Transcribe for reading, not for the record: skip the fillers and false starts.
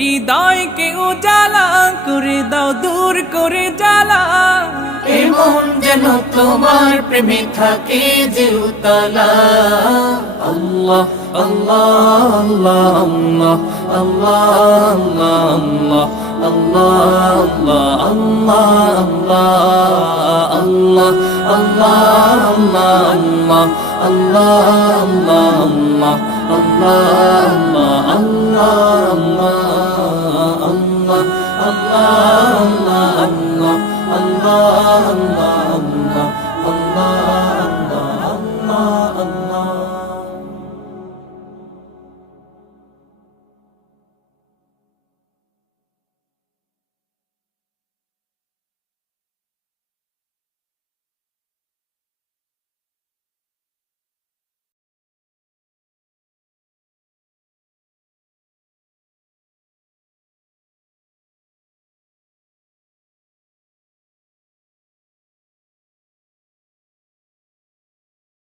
হৃদয়কে উজালা করে দাও, দূর করে জ্বালা। এমন যেন তোমার প্রেমে থাকে যে উতলা। আল্লাহ আল্লাহ আল্লাহ আল্লাহ আল্লাহ আল্লাহ আল্লাহ আল্লাহ আল্লাহ আল্লাহ আল্লাহ